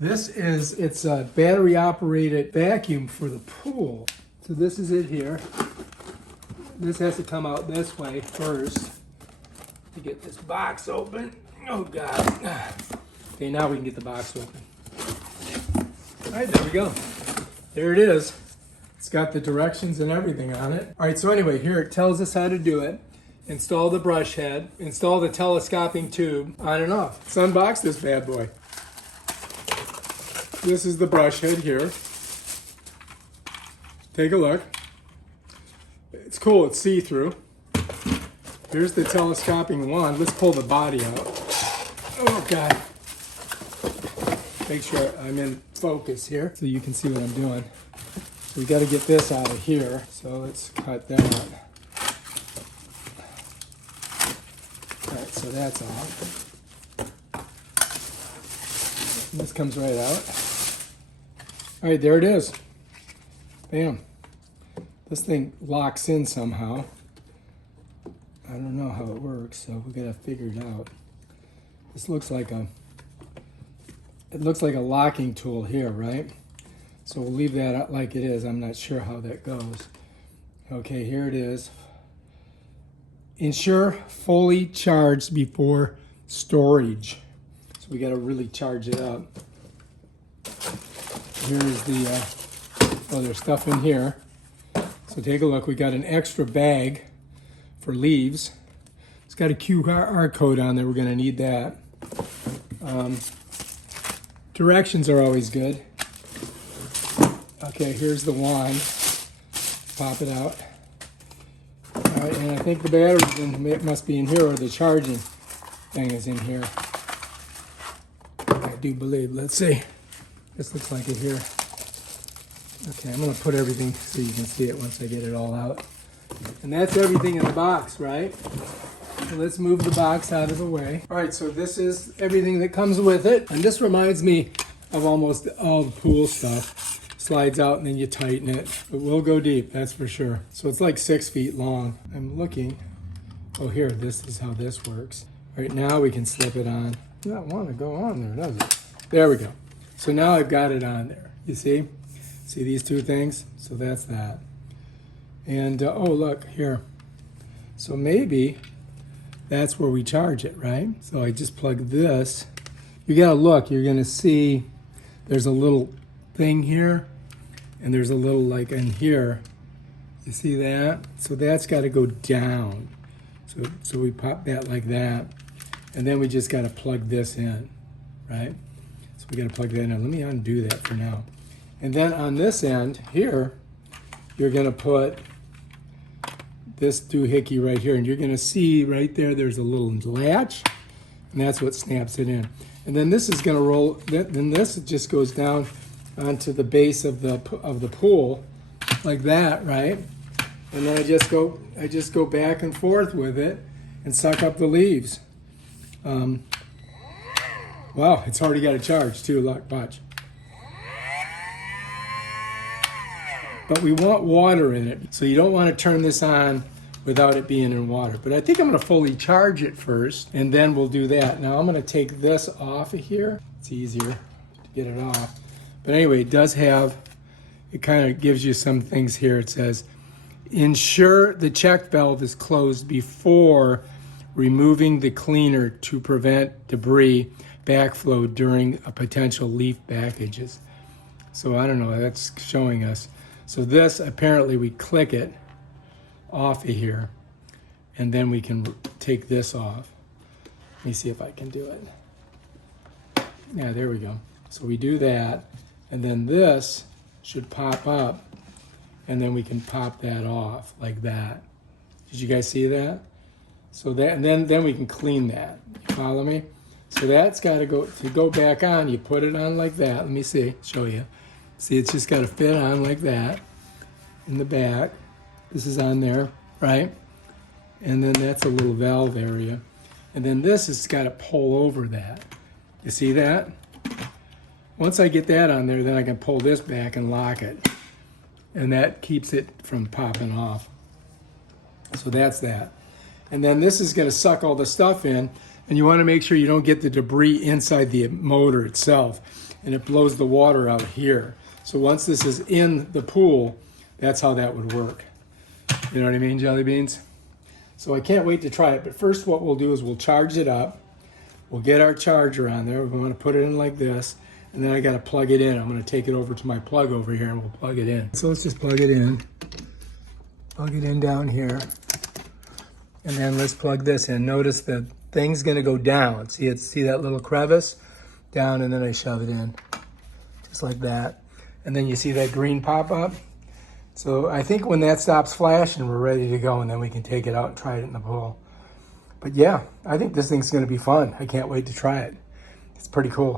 It's a battery operated vacuum for the pool. So this is it here. This has to come out this way first to get this box open. Oh God. Okay, now we can get the box open. All right, there we go. There it is. It's got the directions and everything on it. All right, so anyway, here it tells us how to do it. Install the brush head, install the telescoping tube, on and off. Let's unbox this bad boy. This is the brush head here. Take a look. It's cool, it's see-through. Here's the telescoping wand. Let's pull the body out. Oh God. Make sure I'm in focus here so you can see what I'm doing. We got to get this out of here, so let's cut that out. All right, so that's off. And this comes right out. All right, there it is. Bam. This thing locks in somehow. I don't know how it works, so we got to figure it out. This looks like a locking tool here, right? So we'll leave that out like it is. I'm not sure how that goes. Okay, here it is. Ensure fully charged before storage. So we got to really charge it up. Here's the, there's stuff in here. So take a look. We got an extra bag for leaves. It's got a QR code on there. We're going to need that. Directions are always good. Okay, here's the wand. Pop it out. All right, and I think the battery must be in here, or the charging thing is in here. I do believe. Let's see. This looks like it here. Okay, I'm going to put everything so you can see it once I get it all out. And that's everything in the box, right? So let's move the box out of the way. All right, so this is everything that comes with it. And this reminds me of almost all the pool stuff. Slides out and then you tighten it. But we'll go deep, that's for sure. So it's like 6 feet long. I'm looking. Oh, here, this is how this works. All right, now we can slip it on. Does not want to go on there, does it? There we go. So now I've got it on there. You see? See these two things? So that's that. And, oh, look, here. So maybe that's where we charge it, right? So I just plug this. You gotta look, you're gonna see there's a little thing here, and there's a little like in here. You see that? So that's gotta go down. So we pop that like that, and then we just gotta plug this in, right? So we gotta plug that in. Let me undo that for now. And then on this end here, you're gonna put this doohickey right here, and you're gonna see right there, there's a little latch, and that's what snaps it in. And then this is gonna roll, then this just goes down onto the base of the pool, like that, right? And then I just go back and forth with it and suck up the leaves. Wow, it's already got a charge too, look, watch. But we want water in it, so you don't want to turn this on without it being in water. But I think I'm going to fully charge it first, and then we'll do that. Now I'm going to take this off of here. It's easier to get it off. But anyway, it does have, it kind of gives you some things here. It says, ensure the check valve is closed before removing the cleaner to prevent debris backflow during a potential leaf packages. So I don't know, that's showing us. So this, apparently we click it off of here, and then we can take this off. Let me see if I can do it. Yeah, there we go. So we do that, and then this should pop up, and then we can pop that off like that. Did you guys see that? So that, and then we can clean that. You follow me? So that's got to go back on. You put it on like that. Let me see, show you. See, it's just got to fit on like that in the back. This is on there, right? And then that's a little valve area. And then this has got to pull over that. You see that? Once I get that on there, then I can pull this back and lock it. And that keeps it from popping off. So that's that. And then this is going to suck all the stuff in. And you want to make sure you don't get the debris inside the motor itself. and it blows the water out here. So once this is in the pool, that's how that would work. You know what I mean, jelly beans? So I can't wait to try it. But first what we'll do is we'll charge it up. We'll get our charger on there. We want to put it in like this. And then I got to plug it in. I'm going to take it over to my plug over here and we'll plug it in. So let's just plug it in. Plug it in down here. And then let's plug this in. Notice the thing's going to go down. See that little crevice? Down, and then I shove it in. Just like that. And then you see that green pop up? So I think when that stops flashing, we're ready to go, and then we can take it out and try it in the pool. But yeah, I think this thing's going to be fun. I can't wait to try it. It's pretty cool.